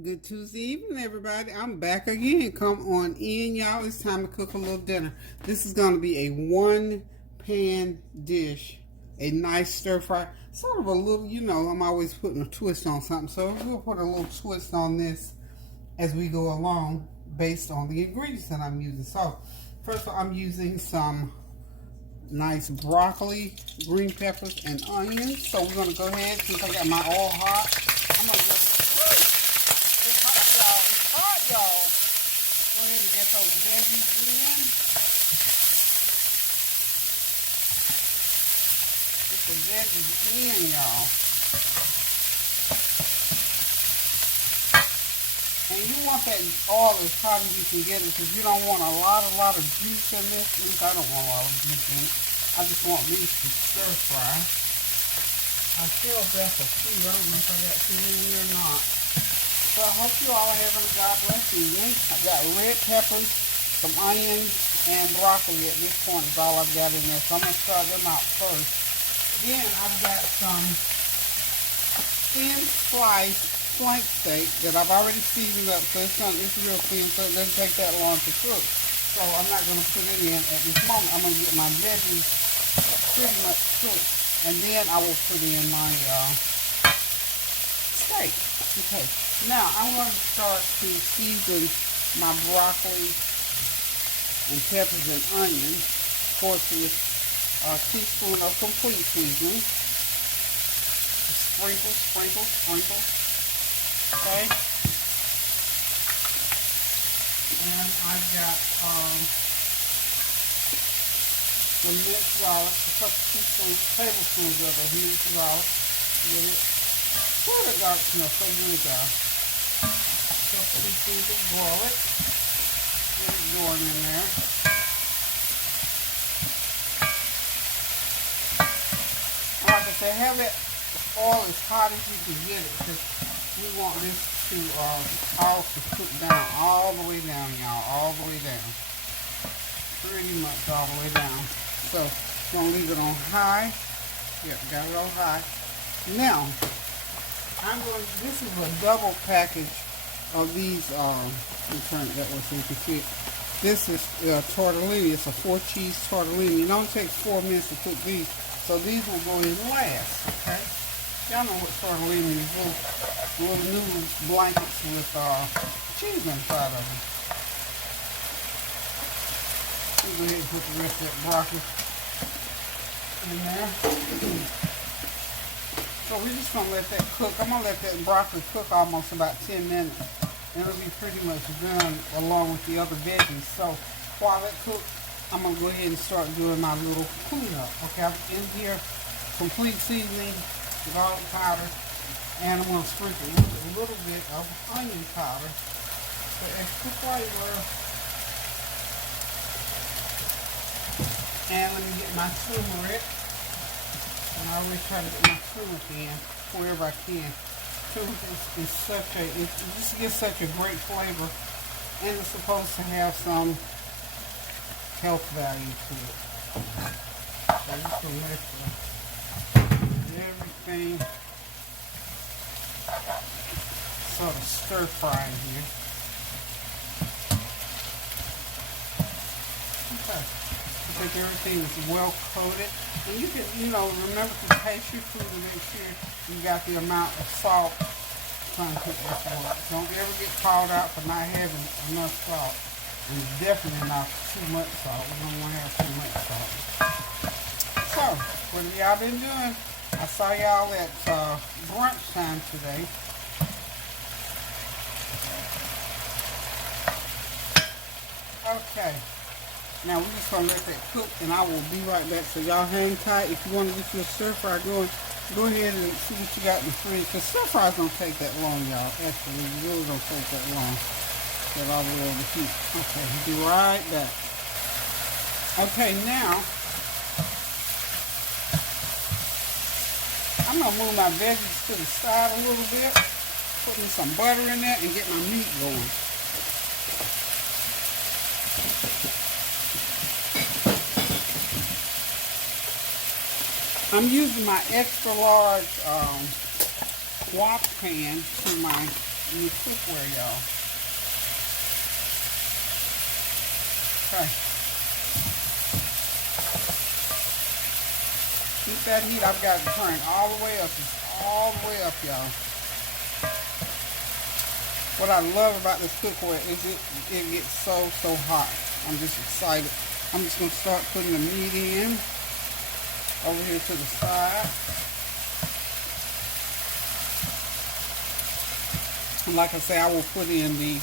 Good Tuesday evening, everybody. I'm back again. Come on in, y'all. It's time to cook a little dinner. This is going to be a one-pan dish, a nice stir-fry. Sort of a little, I'm always putting a twist on something. So we'll put a little twist on this as we go along based on the ingredients that I'm using. So, first of all, I'm using some nice broccoli, green peppers, and onions. So we're going to go ahead, since I got my oil hot, I'm going to go y'all. Go ahead and get those veggies in. Get the veggies in, y'all. And you want that oil as hot as you can get it, because you don't want a lot of juice in this. At least I don't want a lot of juice in it. I just want these to stir fry. I feel that's a few. I don't know if I got too many or not. So I hope you all are having a God bless evening. I've got red peppers, some onions, and broccoli at this point is all I've got in there. So I'm going to start them out first. Then I've got some thin sliced flank steak that I've already seasoned up. So it's real thin, so it doesn't take that long to cook. So I'm not going to put it in at this moment. I'm going to get my veggies pretty much cooked. And then I will put in my steak. Okay. Now, I'm going to start to season my broccoli and peppers and onions. Of course, with a teaspoon of complete seasoning. Sprinkle. Okay. And I've got the minced garlic, a couple tablespoons of the minced garlic with it. Where the garlic smells so good, y'all. Couple teaspoons of garlic. Get it going in there. Like I said, have that oil as hot as you can get it, because we want this to all to cook down, all the way down, y'all, all the way down. Pretty much all the way down. So, gonna leave it on high. Yep, got it on high. Now, this is a double package of these, let me turn it that way so you can see it. This is tortellini. It's a 4-cheese tortellini. It only takes 4 minutes to cook these, so these will go in last, okay? Y'all know what tortellini is, little noodle blankets with cheese inside of them. We'll go ahead and put the rest of that broccoli in there. So we're just going to let that cook. I'm going to let that broccoli cook almost about 10 minutes. And it'll be pretty much done along with the other veggies. So while that cooks, I'm going to go ahead and start doing my little cleanup. Okay, I'm in here, complete seasoning, garlic powder, and I'm going to sprinkle a little bit of onion powder for extra flavor. And let me get my turmeric. And I always try to get my turmeric in wherever I can. Turmeric it just gives such a great flavor, and it's supposed to have some health value to it. So I'm just going to mix everything sort of stir frying here. Okay. I think everything is well coated. And you can, remember to taste your food and make sure you got the amount of salt trying to cook this one. Don't ever get called out for not having enough salt. And definitely not too much salt. We don't want to have too much salt. So, what have y'all been doing? I saw y'all at brunch time today. Okay. Now we're just going to let that cook, and I will be right back. So y'all hang tight. If you want to get your stir fry going, go ahead and see what you got in the fridge. Because stir fries don't take that long, y'all. Actually, it really don't take that long. Get all the way over heat. Okay, we'll be right back. Okay, now I'm going to move my veggies to the side a little bit. Put in some butter in there and get my meat going. I'm using my extra large wok pan to my in your cookware, y'all. Okay. Keep that heat. I've got it turned all the way up. It's all the way up, y'all. What I love about this cookware is it gets so hot. I'm just excited. I'm just going to start putting the meat in over here to the side. And like I say, I will put in the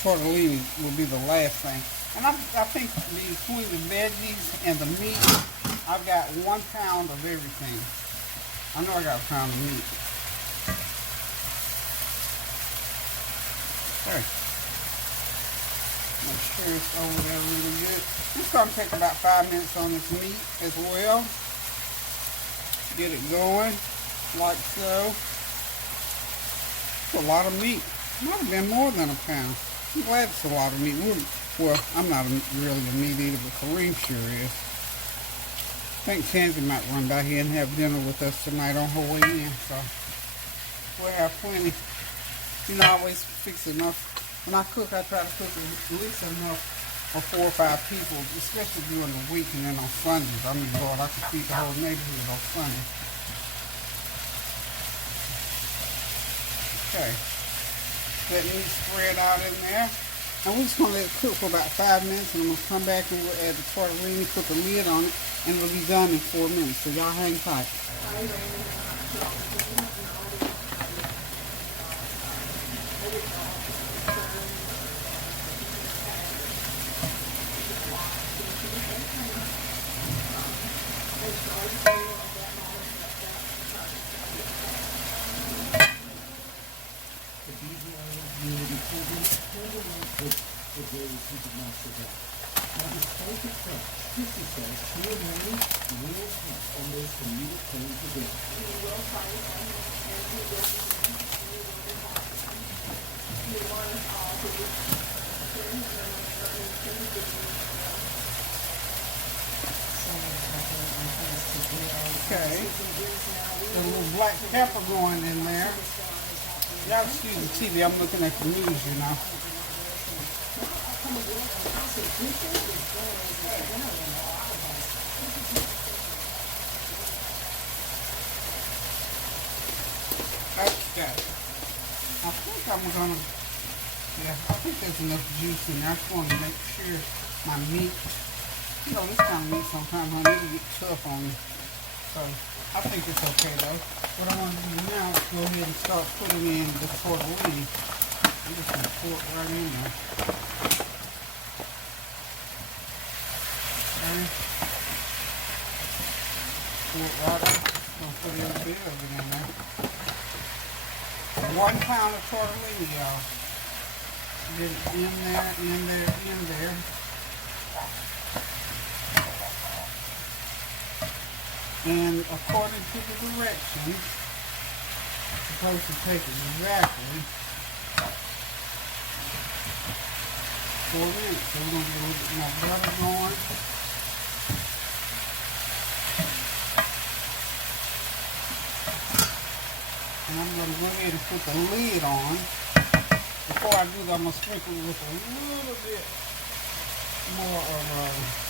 tortellini will be the last thing. And I think between the veggies and the meat, I've got 1 pound of everything. I know I got a pound of meat. Okay. Make sure it's over there really good. It's going to take about 5 minutes on this meat as well. Get it going like so. It's a lot of meat. Might have been more than a pound. I'm glad it's a lot of meat. Well, I'm not really a meat eater, but Kareem sure is. I think Tansy might run by here and have dinner with us tonight on her way in, so we'll have plenty. You know, I always fix enough. When I cook, I try to cook at least enough for 4 or 5 people, especially during the week and then on Sundays. I mean, Lord, I could feed the whole neighborhood on Sunday. Okay. Let me spread out in there. And we're just going to let it cook for about 5 minutes, and I'm going to come back and we'll add the tortellini, put the lid on it, and it'll be done in 4 minutes. So y'all hang tight. Okay, a little black pepper going in there. Y'all excuse the TV, I'm looking at the news, you know. Okay. I think I'm gonna, I think there's enough juice in there. I just want to make sure my meat, you know, this kind of meat sometimes, honey, it'll get tough on you. So I think it's okay though. What I want to do now is go ahead and start putting in the tortellini. I'm just going to pour it right in there. Okay. Pour it right in. I'm going to put a little bit of it in there. 1 pound of tortellini, y'all. Get it in there, in there, in there. And according to the directions, it's supposed to take exactly 4 minutes. So we're going to get a little bit more butter going. And I'm going to go ahead and put the lid on. Before I do that, I'm going to sprinkle it with a little bit more of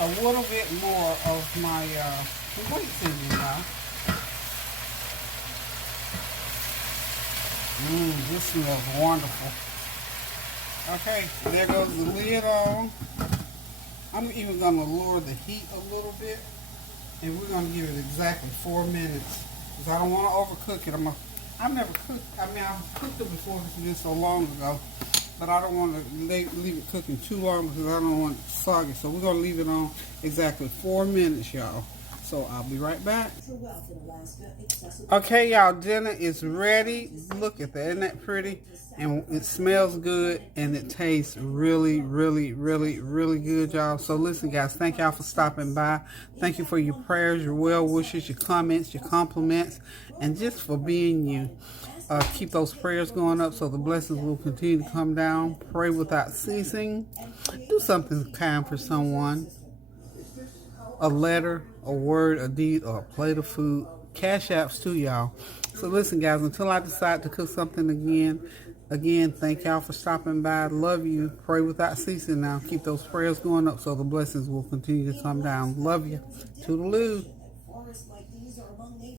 a little bit more of my white seasoning now. This smells wonderful. Okay, there goes the lid on. I'm even going to lower the heat a little bit, and we're going to give it exactly 4 minutes because I don't want to overcook it. I've never cooked. I mean, I've cooked it before because it's been so long ago. But I don't want to leave it cooking too long because I don't want it soggy. So we're going to leave it on exactly 4 minutes, y'all. So I'll be right back. Okay, y'all, dinner is ready. Look at that. Isn't that pretty? And it smells good and it tastes really, really, really, really good, y'all. So listen, guys, thank y'all for stopping by. Thank you for your prayers, your well wishes, your comments, your compliments, and just for being you. Keep those prayers going up so the blessings will continue to come down. Pray without ceasing. Do something kind for someone. a letter, a word, a deed, or a plate of food. Cash apps too, y'all. So listen, guys, until I decide to cook something again, thank y'all for stopping by. Love you. Pray without ceasing now. Keep those prayers going up so the blessings will continue to come down. Love you. Toodaloo.